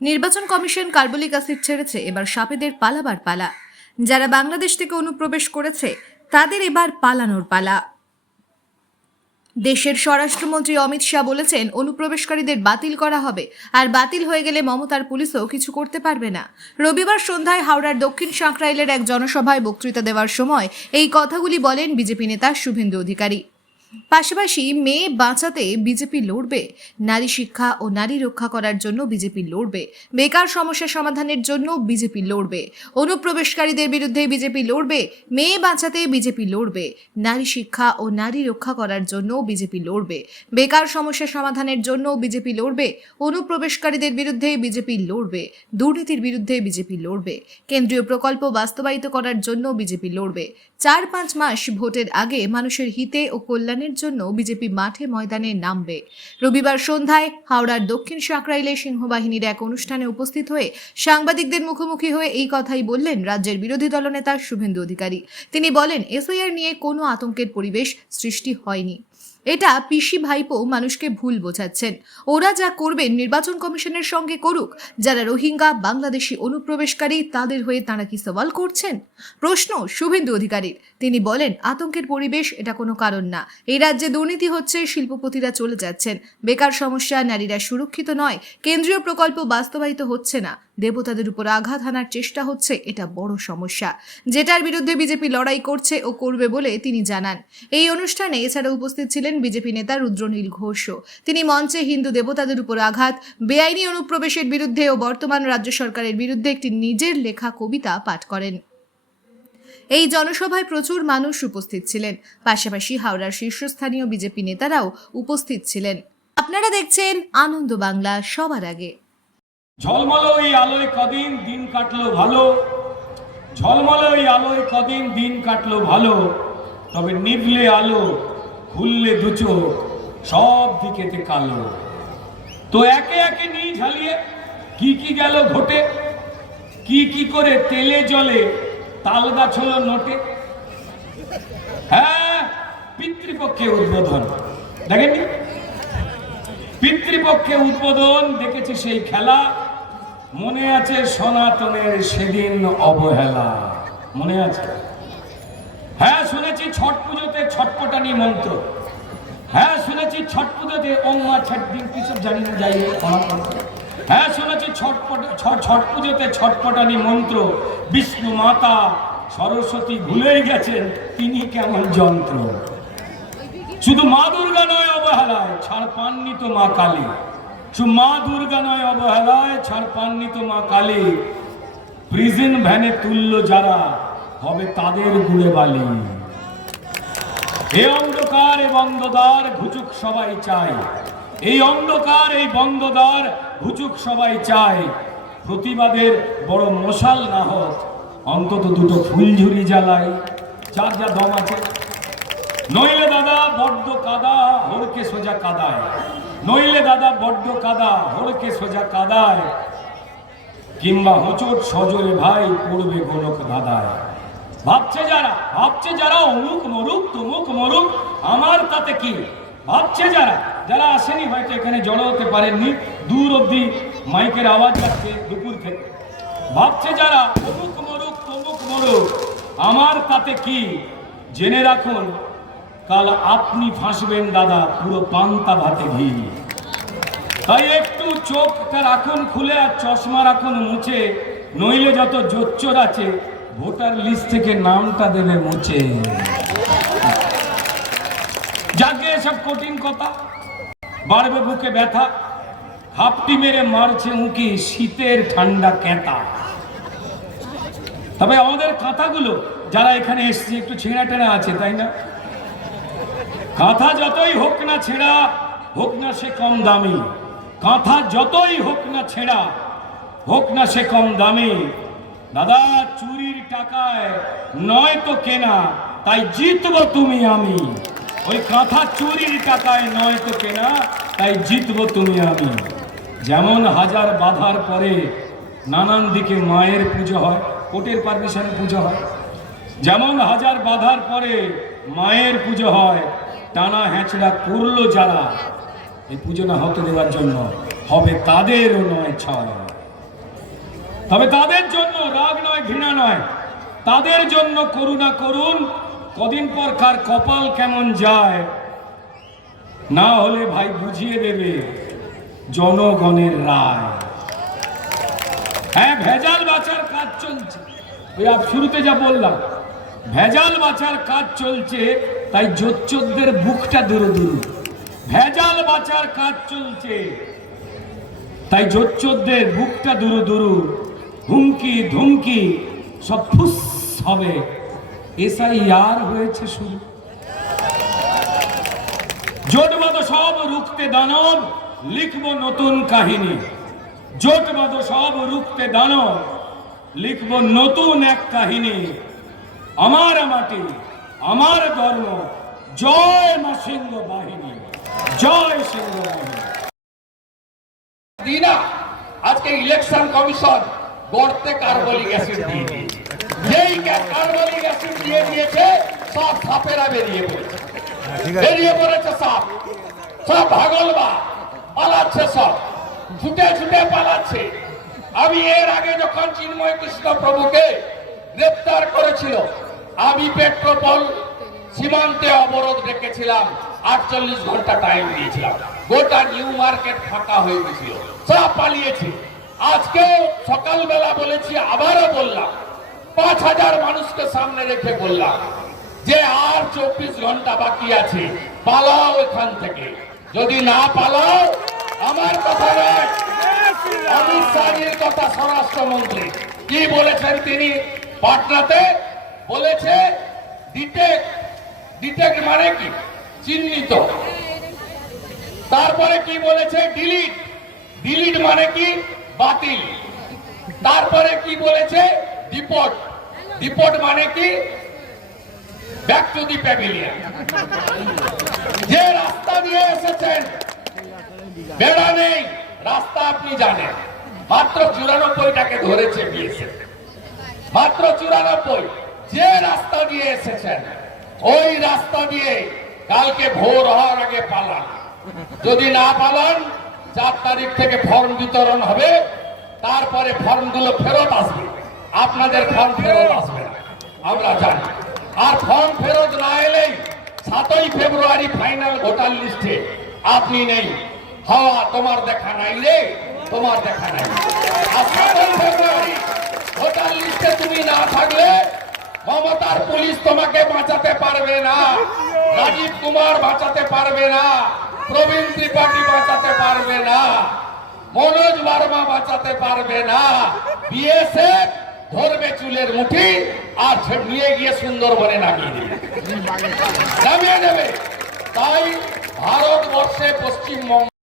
নির্বাচন commission carbolic acid ছেড়েছে, এবার সাপেদের পালাবার পালা। যারা বাংলাদেশ থেকে অনুপ্রবেশ করেছে, তাদের এবার পালানোর পালা। দেশের স্বরাষ্ট্রমন্ত্রী অমিত শাহ বলেছেন, অনুপ্রবেশকারীদের বাতিল করা হবে। আর বাতিল হয়ে গেলে মমতার পুলিশও কিছু করতে পারবে না। রবিবার সন্ধ্যায় হাওড়ার দক্ষিণ সাঁকরাইলের এক জনসভায় বক্তৃতা দেওয়ার সময় এই কথাগুলি বলেন বিজেপি নেতা শুভেন্দু অধিকারী। পাশাপাশি মেয়ে বাঁচাতে বিজেপি লড়বে নারী শিক্ষা ও নারী রক্ষা করার জন্য বিজেপি লড়বে বেকার সমস্যা সমাধানের জন্য বিজেপি লড়বে অনুপ্রবেশকারীদের বিরুদ্ধে বিজেপি লড়বে মেয়ে বাঁচাতে বিজেপি লড়বে নারী শিক্ষা ও নারী রক্ষা করার জন্য বিজেপি লড়বে বেকার সমস্যা সমাধানের জন্য বিজেপি লড়বে অনুপ্রবেশকারীদের বিরুদ্ধে বিজেপি লড়বে দুর্নীতির বিরুদ্ধে বিজেপি লড়বে কেন্দ্রীয় প্রকল্প বাস্তবায়িত করার জন্য বিজেপি লড়বে চার পাঁচ মাস ভোটের আগে মানুষের হিতে ও কল্যাণের জন্য বিজেপি মাঠে ময়দানে নামবে। রবিবার সন্ধ্যায় হাওড়ার দক্ষিণ সাঁকরাইলে সিংহবাহিনীর এক অনুষ্ঠানে উপস্থিত হয়ে সাংবাদিকদের মুখোমুখি হয়ে এই কথাই বললেন রাজ্যের বিরোধী দলনেতা শুভেন্দু অধিকারী। তিনি বলেন, এসআইআর নিয়ে কোনো আতঙ্কের পরিবেশ সৃষ্টি হয়নি। এটা পিসি ভাইপো মানুষকে ভুল বোঝাচ্ছেন। ওরা যা করবেন নির্বাচন কমিশনের সঙ্গে করুক, যারা রোহিঙ্গা, বাংলাদেশি অনুপ্রবেশকারী, তাদের হয়ে তাঁরা কি সওয়াল করছেন? প্রশ্ন শুভেন্দু অধিকারীর। তিনি বলেন, আতঙ্কের পরিবেশ এটা কোনো কারণ না। এই রাজ্যে দুর্নীতি হচ্ছে, শিল্পপতিরা চলে যাচ্ছেন। বেকার সমস্যা, নারীরা সুরক্ষিত নয়। কেন্দ্রীয় প্রকল্প বাস্তবায়িত হচ্ছে না। দেবতাদের উপর আঘাত হানার চেষ্টা হচ্ছে, এটা বড় সমস্যা। যেটার বিরুদ্ধে বিজেপি লড়াই করছে ও করবে বলে তিনি জানান। এই অনুষ্ঠানে এছাড়া উপস্থিত ছিলেন বিজেপি নেতা রুদ্রনীল ঘোষও। তিনি মঞ্চে হিন্দু দেবতাদের উপর আঘাত, বেআইনি অনুপ্রবেশের বিরুদ্ধে ও বর্তমান রাজ্য সরকারের বিরুদ্ধে একটি নিজের লেখা কবিতা পাঠ করেন। এই জনসভায় প্রচুর মানুষ উপস্থিত ছিলেন। পাশাপাশি হাওড়ার শীর্ষস্থানীয় বিজেপি নেতারাও উপস্থিত ছিলেন। আপনারা দেখছেন আনন্দ বাংলা সবার আগে। ঝলমলে ওই আলোয় কদিন দিন কাটলো ভালো। ঝলমলে ওই আলোয় কদিন দিন কাটলো ভালো। তবে নিভলে আলো খুললে দুচো সব দিকেতে কালো। তো একে একে নিয়ে ঝালিয়ে কি কি গেল ঘটে? কি কি করে তেলে জলে তাল গাছ হলো নোটে? হ্যাঁ পিতৃপক্ষে উদ্বোধন। দেখেননি? পিতৃপক্ষে উদ্বোধন, দেখেছি সেই খেলা। মনে আছে সনাতনের সেদিন অবহেলা। মনে আছে? হ্যাঁ শুনেছি ছট পুজোতে ছটপটানি মন্ত্র। হ্যাঁ শুনেছি ছট পুজোতে মা ছট দিন কি সব জানি না, যাই। হ্যাঁ শুনেছি ছটপট ছট পুজোতে ছটপটানি মন্ত্র। বিষ্ণু মাতা সরস্বতী ভুলেই গেছেন, তিনি কেমন যন্ত্র। শুধু মা দুর্গা নয় অবহেলায়, ছাড় পাননি তো মা কালী। শুধু মা দুর্গা নয় অবহেলায়, ছাড় পাননি তো মা কালী। প্রিজন ভ্যানে তুললো যারা হবে তাদের গুড়ে বালি। এই অন্ধকার, এ বন্ধদ্বার ঘুচুক সবাই চায়। এই অন্ধকার, এই বন্ধদ্বার ঘুচুক সবাই চায়। প্রতিবাদের বড় মশাল না হোক, অন্তত দুটো ফুলঝুরি জ্বালাই। যার যা দম আছে। নইলে দাদা বড্ড কাদা, হড়কে সোজা কাদায়। নইলে দাদা বড্ড কাদা, হড়কে সোজা কাদায়। কিংবা হোঁচট সজরে ভাই পড়বে গোলক দাদায় ভাবছে যারা ভাবছে যারা অমুক মরুক, তমুক মরুক, আমার তাতে কি? ভাবছে যারা যারা আসেনি, হয়তো এখানে জড়ো হতে পারেননি, দূর অবধি মাইকের আওয়াজ যাচ্ছে দুপুর থেকে। ভাবছে যারা, অমুক মরুক, তমুক মরুক, আমার তাতে কি? জেনে রাখুন, কাল আপনি ফাঁসবেন দাদা, পুরো পান্তা ভাতে ঘি। তাই একটু চোখটা রাখুন খুলে আর চশমা রাখুন মুছে, নইলে যত জোচ্চর আছে ভোটার লিস্ট থেকে নামটা দেবে মুছে। যাকে এসব কঠিন কথা। বাড়বে বুকে ব্যথা। হাপটি মেরে মারছে উঁকি শীতের ঠান্ডা কেতা। তবে আমাদের কাঁথাগুলো যারা এখানে এসছে, একটু ছেঁড়া টেড়া আছে, তাই না? কাঁথা যতই হোক না ছেঁড়া, হোক না সে কম দামি। কাঁথা যতই হোক না ছেঁড়া, হোক না সে কম দামি। দাদা, চুরির টাকায় নয় তো কেনা, তাই জিতবো তুমি আমি। ওই কাঁথা চুরির টাকায় নয় তো কেনা, তাই জিতবো তুমি আমি। যেমন হাজার বাধার পরে নানান দিকে মায়ের পুজো হয়, কোটের পারমিশনে পুজো হয়। যেমন হাজার বাধার পরে মায়ের পুজো হয়, টানা হ্যাঁচড়া করল যারা। এই পুজো না হতে দেওয়ার জন্য হবে তাদেরও নয় ছয় তবে তাদের জন্য রাগ নয়, ঘৃণা নয়। তাদের জন্য করুণা করুন। কদিন পর কার কপাল কেমন যায়, না হলে ভাই বুঝিয়ে দেবে জনগণের রায়। হ্যাঁ ভেজাল বাঁচার কাজ চলছে। ওই শুরুতে যা বললাম, ভেজাল বাঁচার কাজ চলছে, তাই জোচ্চোরদের বুকটা দূর দূর। ভেজাল বাঁচার কাজ চলছে, তাই জোচ্চোরদের বুকটা দুরু দুরু। হুমকি ধুমকি, সব ফুস হবে। এসআই আর হয়েছে শুরু। জোটবাদ সব রুখতে দানব, লিখব নতুন কাহিনী। জোটবাদ সব রুখতে দানব, লিখব নতুন এক কাহিনী। আমার মাটি, আমার ধর্ম, জয় মা সিংহ বাহিনী, জয় সিংহ বাহিনী। আজকে ইলেকশন কমিশন গড়তে কার্বলিক অ্যাসিড দিয়ে দিয়েছে। যেই কার্বলিক অ্যাসিড দিয়ে দিয়েছে সব সাপেরা বেরিয়ে পড়েছে। বেরিয়ে পড়েছে সাপ। সব ভাগলবা পালাচ্ছে সব। ছুটে ছুটে পালাচ্ছে। আমি এর আগে যখন চিন্ময় কৃষ্ণ প্রভুকে গ্রেপ্তার করেছিল আমি পেট্রোপল সীমান্তে অবরোধ রেখেছিলাম আটচল্লিশ ঘণ্টা টাইম দিয়েছিলাম। গোটা নিউ মার্কেট ফাঁকা হয়ে গেছিল। সব পালিয়েছে। আজকে সকালবেলা বলেছি, আবারও বললাম, পাঁচ হাজার মানুষকে সামনে রেখে বললাম যে আর চব্বিশ ঘণ্টা বাকি আছে, পালাও এখান থেকে। যদি না পালাও, আমার কথা অমিত শাহের কথা স্বরাষ্ট্রমন্ত্রী। কি বলেছেন তিনি? পাটনাতে বলেছে, ডিটেক্ট ডিটেক মানে কি? চিহ্নিত। তারপরে কি বলেছে? ডিলিট। ডিলিট মানে কি? বাতিল। তারপরে কি বলেছে? ডিপোর্ট। ডিপোর্ট মানে কি? ব্যাক টু দি প্যাভিলিয়ন যে রাস্তা দিয়ে এসেছেন, বেড়া নেই, রাস্তা আপনি জানেন। মাত্র চুরানব্বইটাকে ধরেছে দিয়েছে মাত্র চুরানব্বই। যে রাস্তা দিয়ে এসেছেন, ওই রাস্তা দিয়ে কালকে ভোর হওয়ার আগে পালান। যদি না পালান চার তারিখ থেকে ফর্ম বিতরণ হবে, তারপরে ফর্মগুলো ফেরত আসবে। আপনাদের ফর্ম ফেরত আসবে আমরা জানি। আর ফর্ম ফেরত না এলেই সাতই ফেব্রুয়ারি ফাইনাল ভোটার লিস্টে আপনি নেই। হওয়া তোমার দেখা নাই রে, তোমার দেখা নাই। আর সাতই ফেব্রুয়ারি ভোটার লিস্টে তুমি না থাকলে মমতার পুলিশ তোমাকে বাঁচাতে পারবে না, রাজীব কুমার বাঁচাতে পারবে না। প্রবীণ ত্রিপাঠী বাঁচাতে পারবে না। মনোজ বার্মা বাঁচাতে পারবে না। বিএসএফ ধরবে চুলের মুঠি আর নিয়ে গিয়ে সুন্দরবনে নামিয়ে নামিয়ে দেবে। তাই ভারতবর্ষে পশ্চিমবঙ্গ